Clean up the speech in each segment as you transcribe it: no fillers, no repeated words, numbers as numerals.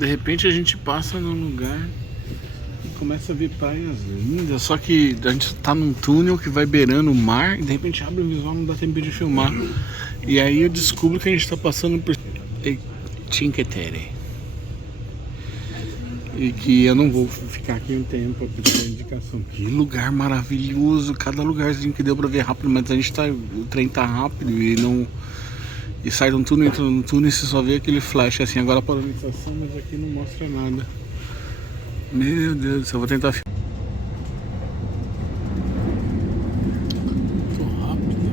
De repente a gente passa num lugar e começa a ver praias lindas, só que a gente tá num túnel que vai beirando o mar e de repente abre o visual, não dá tempo de filmar. E aí eu descubro que a gente tá passando por Cinque Terre. E que eu não vou ficar aqui um tempo pra pedir indicação. Que lugar maravilhoso, cada lugarzinho que deu pra ver rápido, mas a gente tá. O trem tá rápido e não. E sai de um túnel, entra no túnel e você só vê aquele flash assim, agora a polarização, mas aqui não mostra nada. Meu Deus do céu, vou tentar filmar. Tô rápido.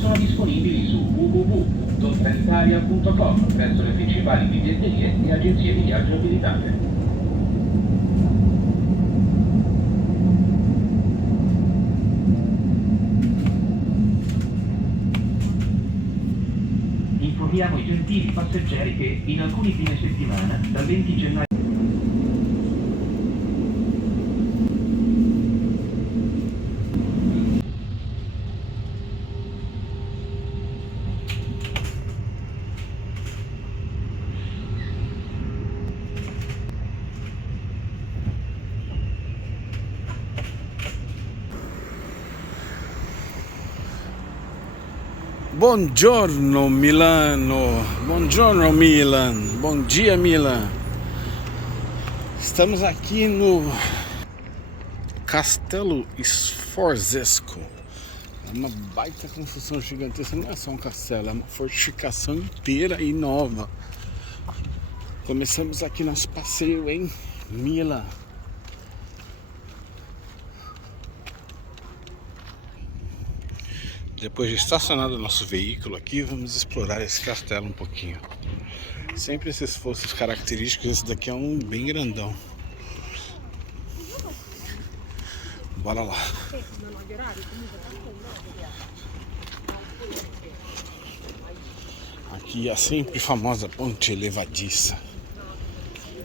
Sono disponibili su www.trenitalia.com presso le principali biglietterie e agenzie di viaggio abilitate. Informiamo i gentili passeggeri che in alcuni fine settimana, dal 20 gennaio Buongiorno Milano, buongiorno Milan, bom dia Milan. Estamos aqui no Castelo Sforzesco. É uma baita construção gigantesca, não é só um castelo, é uma fortificação inteira e nova. Começamos aqui nosso passeio em Milan. Depois de estacionado o nosso veículo aqui, vamos explorar esse castelo um pouquinho. Sempre esses fossos característicos, esse daqui é um bem grandão. Bora lá. Aqui a sempre famosa ponte levadiça.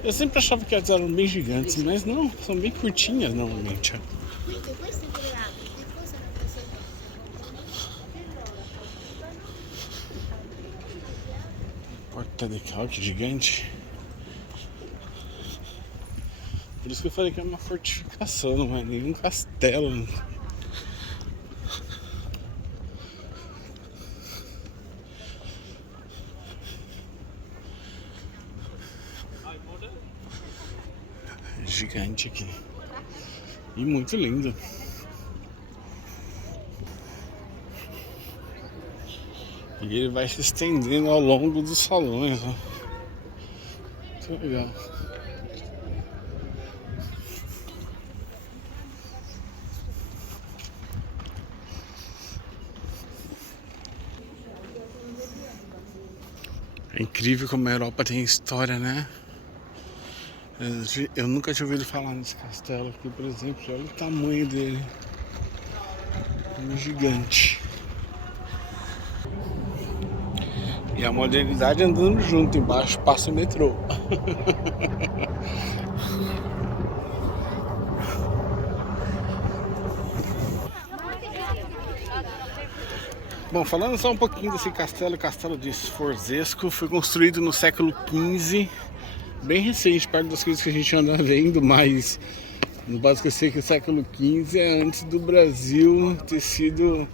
Eu sempre achava que elas eram bem gigantes, mas não, são bem curtinhas normalmente. Porta de calque gigante. Por isso que eu falei que é uma fortificação, não é nenhum castelo. Gigante aqui. E muito lindo. E ele vai se estendendo ao longo dos salões, ó. Muito legal. É incrível como a Europa tem história, né? Eu nunca tinha ouvido falar nesse castelo aqui, por exemplo. Olha o tamanho dele. É gigante. E a modernidade andando junto, embaixo passa o metrô. Bom, falando só um pouquinho desse castelo, o Castelo de Sforzesco, foi construído no século XV, bem recente, perto das coisas que a gente anda vendo, mas no básico eu sei que o século XV é antes do Brasil ter sido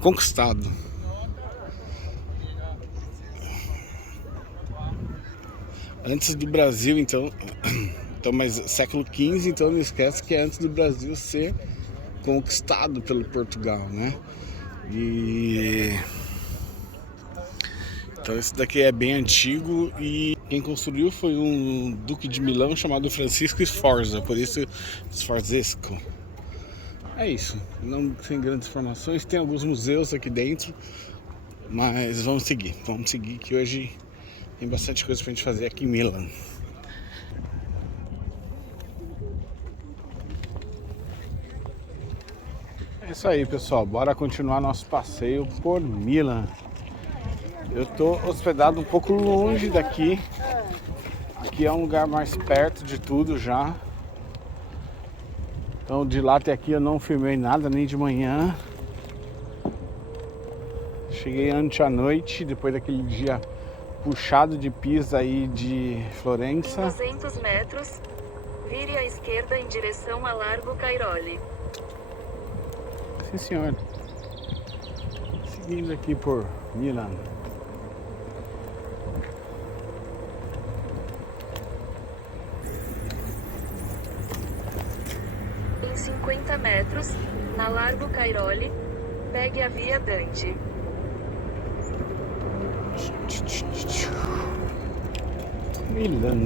conquistado. Antes do Brasil, então, mas século XV, então não esquece que é antes do Brasil ser conquistado pelo Portugal, né? E então esse daqui é bem antigo e quem construiu foi um duque de Milão chamado Francisco Sforza, por isso Sforzesco. É isso, não tem grandes informações, tem alguns museus aqui dentro, mas vamos seguir que hoje tem bastante coisa pra gente fazer aqui em Milan. É isso aí, pessoal, bora continuar nosso passeio por Milan. Eu tô hospedado um pouco longe daqui aqui é um lugar mais perto de tudo já. Então de lá até aqui eu não filmei nada, nem de manhã. Cheguei antes à noite, depois daquele dia puxado de Pisa aí de Florença. Em 200 metros, vire à esquerda em direção a Largo Cairoli. Sim, senhor. Seguindo aqui por Milan. Em 50 metros, na Largo Cairoli, pegue a via Dante. Milan.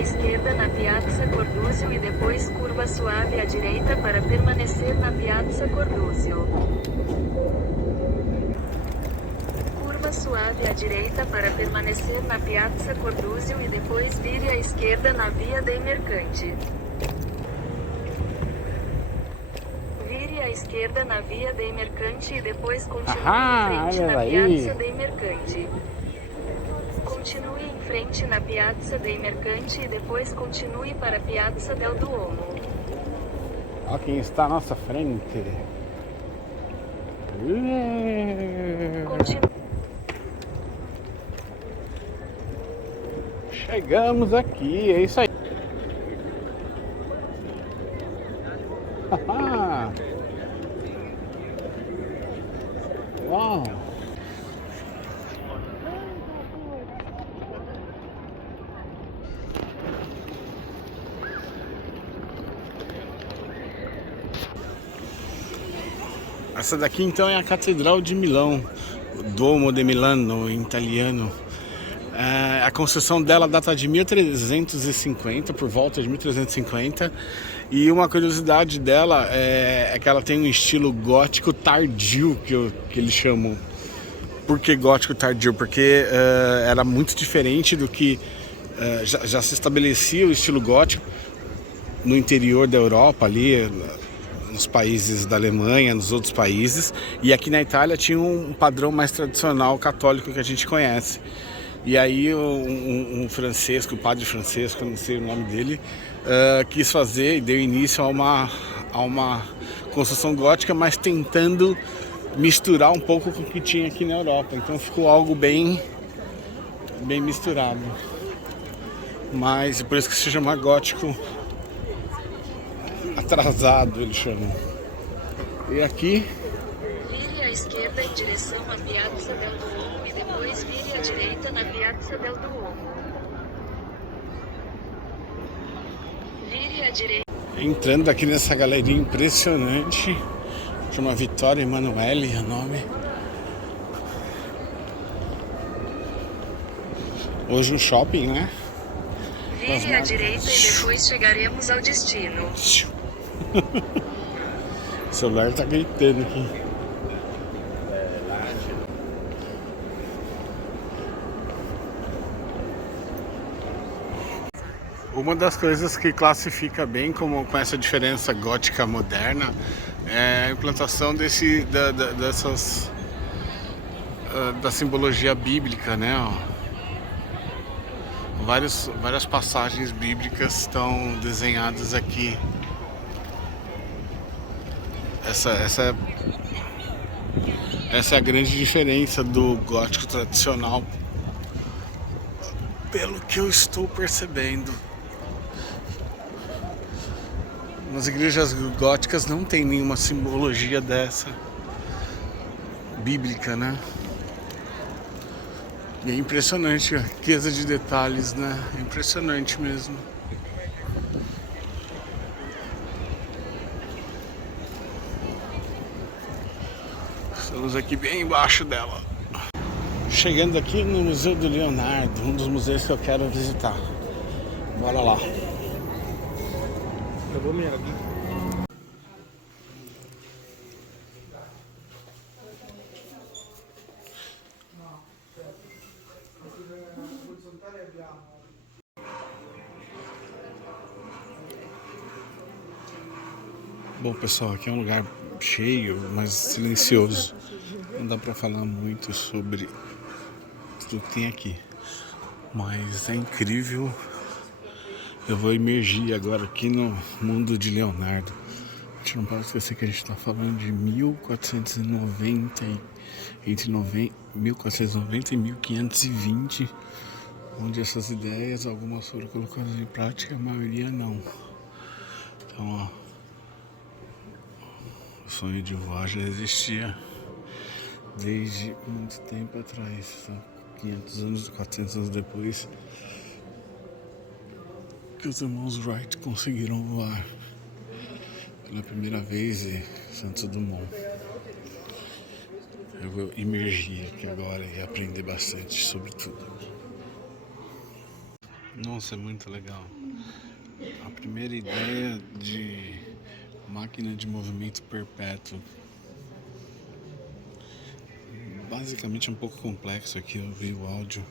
Esquerda na Piazza Cordúzio e depois curva suave à direita para permanecer na Piazza Cordúzio. Curva suave à direita para permanecer na Piazza Cordúzio e depois vire à esquerda na Via dei Mercanti. Vire à esquerda na Via dei Mercanti e depois continue em frente na Piazza dei Mercanti. Continue em frente na Piazza dei Mercanti e depois continue para a Piazza del Duomo. Olha quem está à nossa frente. Chegamos aqui, é isso aí. Uau! Essa daqui então é a Catedral de Milão, o Duomo de Milano em italiano. A construção dela data de 1350, por volta de 1350. E uma curiosidade dela é que ela tem um estilo gótico tardio, que eles chamam. Por que gótico tardio? Porque era muito diferente do que já se estabelecia o estilo gótico no interior da Europa ali, nos países da Alemanha, nos outros países, e aqui na Itália tinha um padrão mais tradicional católico que a gente conhece. E aí um Francesco, o padre Francesco, não sei o nome dele, quis fazer e deu início a uma construção gótica, mas tentando misturar um pouco com o que tinha aqui na Europa. Então ficou algo bem misturado. Mas por isso que se chama gótico atrasado, eles chamam. E aqui vire à esquerda em direção à Piazza del Duomo e depois vire à direita na Piazza del Duomo. Vire à direita. Entrando aqui nessa galeria impressionante, chama Vittorio Emanuele o nome. Hoje um shopping, né? Vire à direita e depois chegaremos ao destino. O celular tá gritando aqui. Uma das coisas que classifica bem com essa diferença gótica moderna é a implantação da simbologia bíblica, né? Várias passagens bíblicas estão desenhadas aqui. Essa é a grande diferença do gótico tradicional, pelo que eu estou percebendo. Nas igrejas góticas não tem nenhuma simbologia dessa bíblica, né? E é impressionante a riqueza de detalhes, né? É impressionante mesmo. Estamos aqui bem embaixo dela. Chegando aqui no Museu do Leonardo, um dos museus que eu quero visitar. Bora lá. Eu vou mirar aqui. Bom, pessoal, aqui é um lugar cheio, mas silencioso. Não dá pra falar muito sobre tudo que tem aqui. Mas é incrível. Eu vou emergir agora aqui no mundo de Leonardo. A gente não pode esquecer que a gente está falando de 1490, entre 1490 e 1520, onde essas ideias, algumas foram colocadas em prática, a maioria não. Então, ó, o sonho de voar já existia desde muito tempo atrás, 500 anos, 400 anos depois, que os irmãos Wright conseguiram voar pela primeira vez em Santos Dumont. Eu vou emergir aqui agora e aprender bastante sobre tudo. Nossa, é muito legal. A primeira ideia de máquina de movimento perpétuo. Basicamente é um pouco complexo aqui, eu vi o áudio.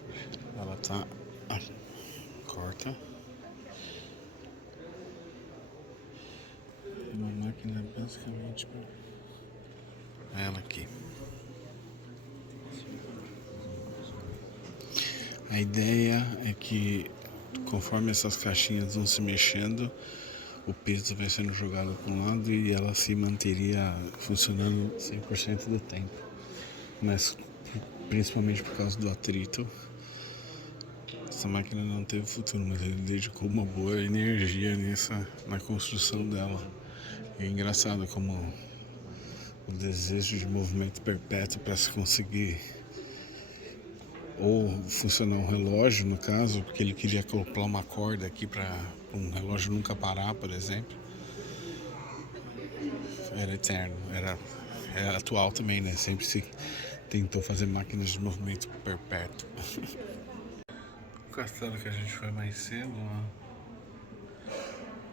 Ela tá... corta. É uma máquina basicamente... ela aqui. A ideia é que conforme essas caixinhas vão se mexendo, o peso vai sendo jogado para um lado e ela se manteria funcionando 100% do tempo. Mas principalmente por causa do atrito, essa máquina não teve futuro, mas ele dedicou uma boa energia na construção dela. E é engraçado como o desejo de movimento perpétuo para se conseguir ou funcionar um relógio, no caso, porque ele queria acoplar uma corda aqui para um relógio nunca parar, por exemplo. Era eterno, é atual também, né? Sempre se tentou fazer máquinas de movimento perpétuo. O castelo que a gente foi mais cedo, ó,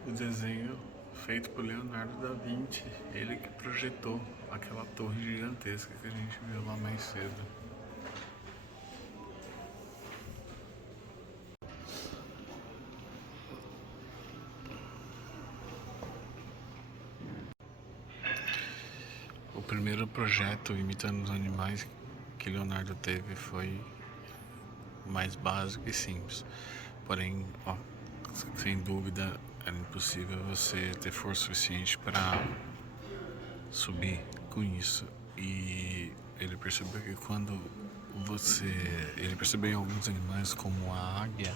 o desenho feito por Leonardo da Vinci, ele que projetou aquela torre gigantesca que a gente viu lá mais cedo. O primeiro projeto imitando os animais que Leonardo teve foi mais básico e simples. Porém, ó, sem dúvida, era impossível você ter força suficiente para subir com isso. E ele percebeu que ele percebeu em alguns animais como a águia,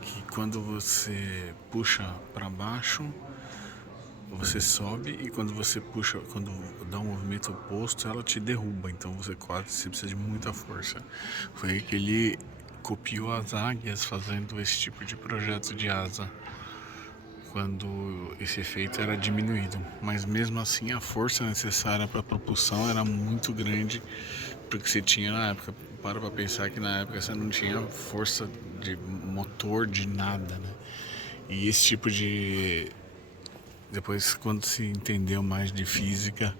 que quando você puxa para baixo, você sobe, e quando você puxa, quando dá um movimento oposto, ela te derruba, então você precisa de muita força. Foi aí que ele copiou as águias fazendo esse tipo de projeto de asa, quando esse efeito era diminuído. Mas mesmo assim a força necessária para a propulsão era muito grande porque você tinha na época. Para pensar que na época você não tinha força de motor de nada, né? E esse tipo de... Depois, quando se entendeu mais de física,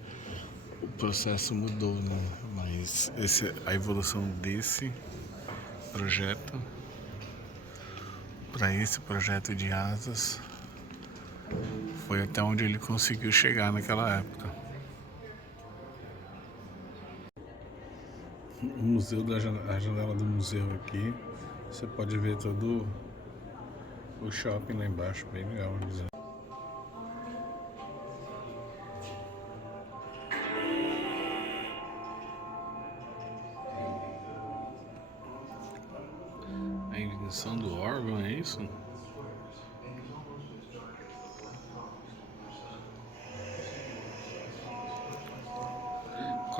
o processo mudou, né? Mas a evolução desse projeto para esse projeto de asas foi até onde ele conseguiu chegar naquela época. O museu a janela do museu aqui, você pode ver todo o shopping lá embaixo, bem legal. A invenção do órgão, é isso?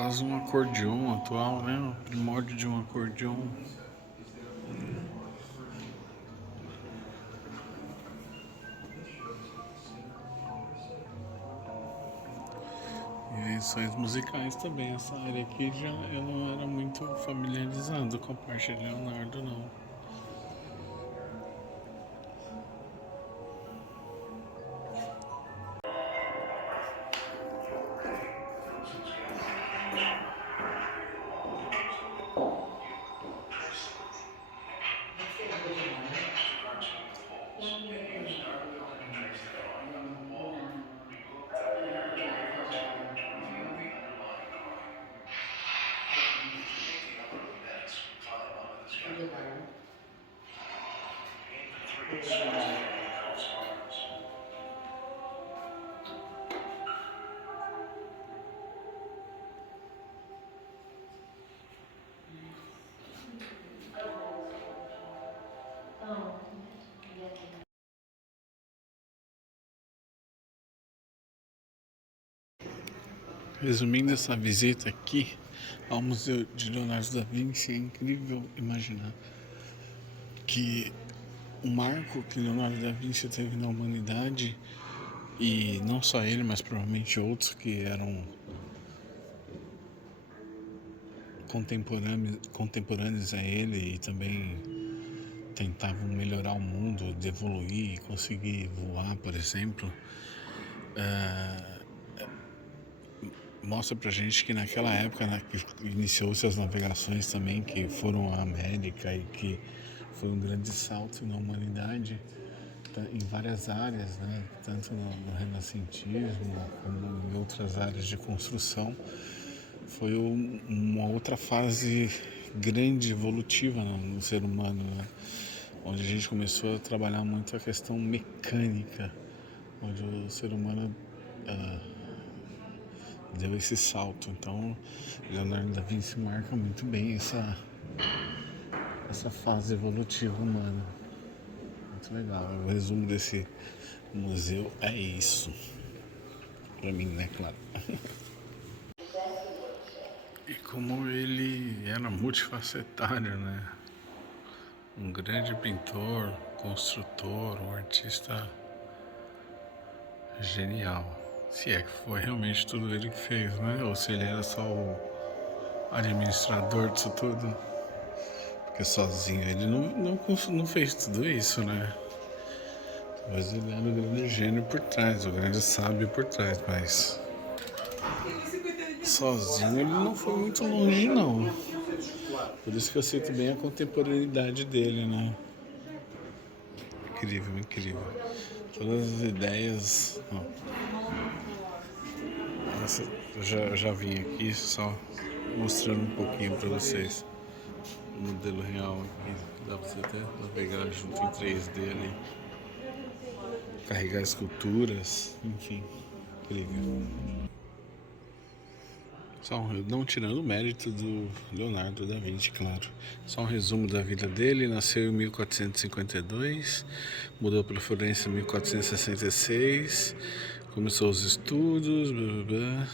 quase um acordeon atual, né? O primórdio de um acordeon. Invenções musicais também. Essa área aqui já eu não era muito familiarizado com a parte de Leonardo, não. Resumindo essa visita aqui ao Museu de Leonardo da Vinci, é incrível imaginar que o marco que Leonardo da Vinci teve na humanidade, e não só ele, mas provavelmente outros que eram contemporâneos a ele e também tentavam melhorar o mundo, de evoluir, conseguir voar, por exemplo, mostra pra gente que naquela época, né, que iniciou-se as navegações também, que foram à América e que foi um grande salto na humanidade em várias áreas, né, tanto no renascentismo como em outras áreas de construção. Foi uma outra fase grande evolutiva no ser humano, né, onde a gente começou a trabalhar muito a questão mecânica, onde o ser humano deu esse salto. Então, Leonardo da Vinci marca muito bem essa fase evolutiva humana. Muito legal. O resumo desse museu é isso. Pra mim, né? Claro. E como ele era multifacetário, né? Um grande pintor, construtor, um artista genial. Se é que foi realmente tudo ele que fez, né? Ou se ele era só o administrador disso tudo. Porque sozinho ele não fez tudo isso, né? Mas ele era o grande gênio por trás, o grande sábio por trás, mas sozinho ele não foi muito longe, não. Por isso que eu sinto bem a contemporaneidade dele, né? Incrível, incrível. Todas as ideias. Ó. Essa, eu já vim aqui só mostrando um pouquinho pra vocês. O modelo real aqui. Dá pra você até navegar junto em 3D ali. Carregar esculturas, enfim. Incrível. Não tirando o mérito do Leonardo da Vinci, claro. Só um resumo da vida dele. Nasceu em 1452, mudou para Florença em 1466, começou os estudos, blá, blá, blá.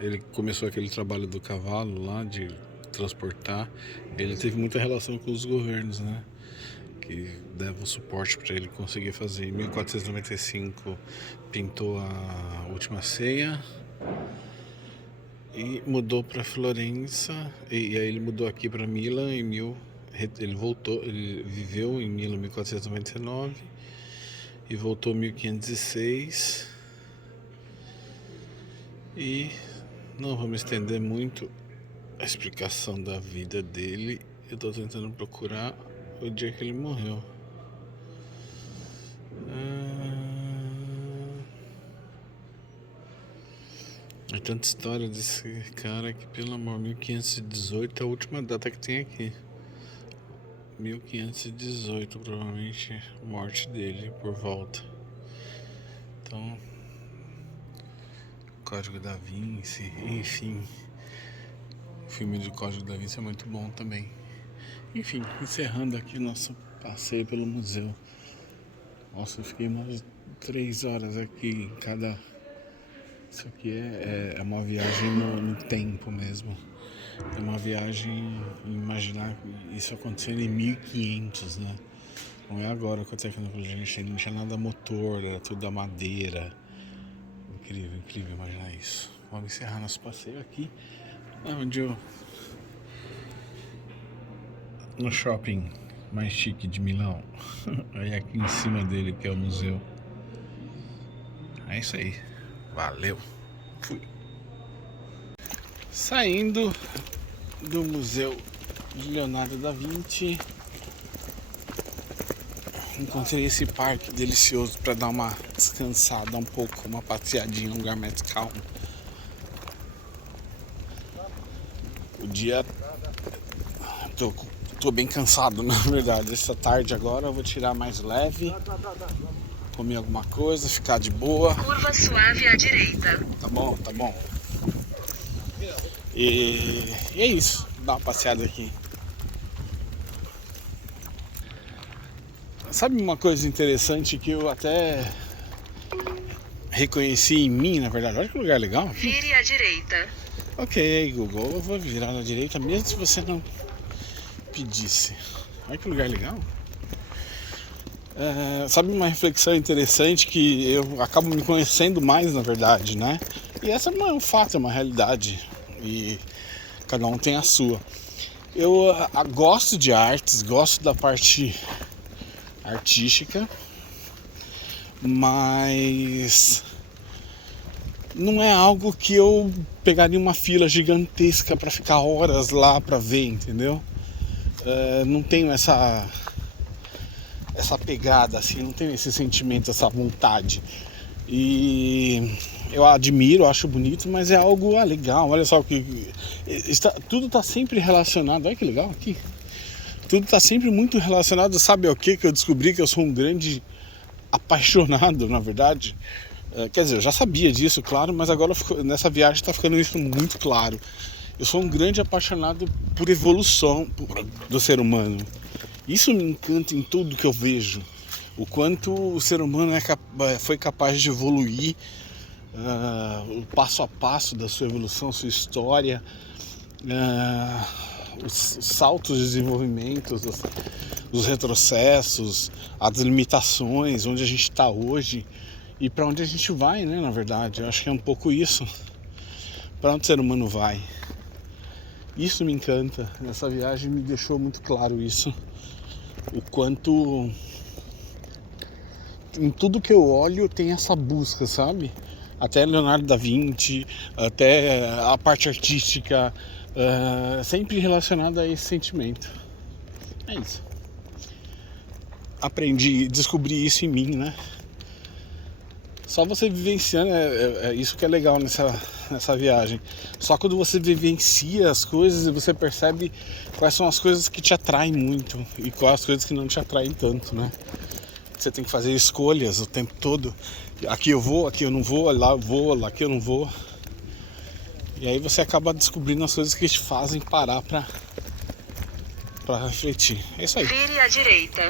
Ele começou aquele trabalho do cavalo lá, de transportar. Ele teve muita relação com os governos, né? Que deram suporte para ele conseguir fazer. Em 1495 pintou a Última Ceia e mudou para Florença, e aí ele mudou aqui para Milan ele voltou, ele viveu em Milan em 1499 e voltou em 1506. E não vamos estender muito a explicação da vida dele. Eu estou tentando procurar o dia que ele morreu. É tanta história desse cara que, pelo amor, 1518 é a última data que tem aqui. 1518, provavelmente, a morte dele por volta. Então, Código da Vinci, enfim. O filme do Código da Vinci é muito bom também. Enfim, encerrando aqui nosso passeio pelo museu. Nossa, eu fiquei umas 3 horas aqui em cada Isso aqui é uma viagem no tempo mesmo. É uma viagem em imaginar isso acontecendo em 1500, né? Não é agora com a tecnologia, a gente não tinha nada a motor, era tudo a madeira. Incrível, incrível imaginar isso. Vamos encerrar nosso passeio aqui, onde eu... no shopping mais chique de Milão. Aí aqui em cima dele que é o museu. É isso aí. Valeu. Fui. Saindo do Museu de Leonardo da Vinci, encontrei esse parque delicioso para dar uma descansada um pouco, uma passeadinha, um lugar mais calmo. O dia tô bem cansado, na verdade. Essa tarde agora eu vou tirar mais leve, comer alguma coisa, ficar de boa. Curva suave à direita. Tá bom, tá bom. E é isso, dá uma passeada aqui. Sabe uma coisa interessante que eu até reconheci em mim, na verdade? Olha que lugar legal aqui. Vire à direita. Ok, Google, eu vou virar na direita mesmo se você não pedisse. Olha que lugar legal. Sabe uma reflexão interessante que eu acabo me conhecendo mais, na verdade, né? E essa não é um fato, é uma realidade. E cada um tem a sua. Eu gosto de artes, gosto da parte artística, mas não é algo que eu pegaria uma fila gigantesca para ficar horas lá para ver, entendeu? Não tenho essa pegada assim, não tenho esse sentimento, essa vontade. E eu admiro, acho bonito, mas é algo legal. Olha só que tudo está sempre relacionado. Olha que legal aqui. Tudo está sempre muito relacionado. Sabe o que eu descobri? Que eu sou um grande apaixonado, na verdade. Quer dizer, eu já sabia disso, claro, mas agora nessa viagem está ficando isso muito claro. Eu sou um grande apaixonado por evolução do ser humano. Isso me encanta em tudo que eu vejo. O quanto o ser humano foi capaz de evoluir, o passo a passo da sua evolução, sua história, os saltos de desenvolvimento, os retrocessos, as limitações, onde a gente está hoje e para onde a gente vai, né? Na verdade, eu acho que é um pouco isso. Para onde o ser humano vai. Isso me encanta. Essa viagem me deixou muito claro isso. O quanto em tudo que eu olho tem essa busca, sabe? Até Leonardo da Vinci, até a parte artística, sempre relacionada a esse sentimento. É isso. Aprendi, descobri isso em mim, né? Só você vivenciando, é isso que é legal nessa viagem. Só quando você vivencia as coisas e você percebe quais são as coisas que te atraem muito e quais as coisas que não te atraem tanto, né? Você tem que fazer escolhas o tempo todo. Aqui eu vou, aqui eu não vou, lá eu vou, lá aqui eu não vou. E aí você acaba descobrindo as coisas que te fazem parar pra refletir. É isso aí. Vire à direita.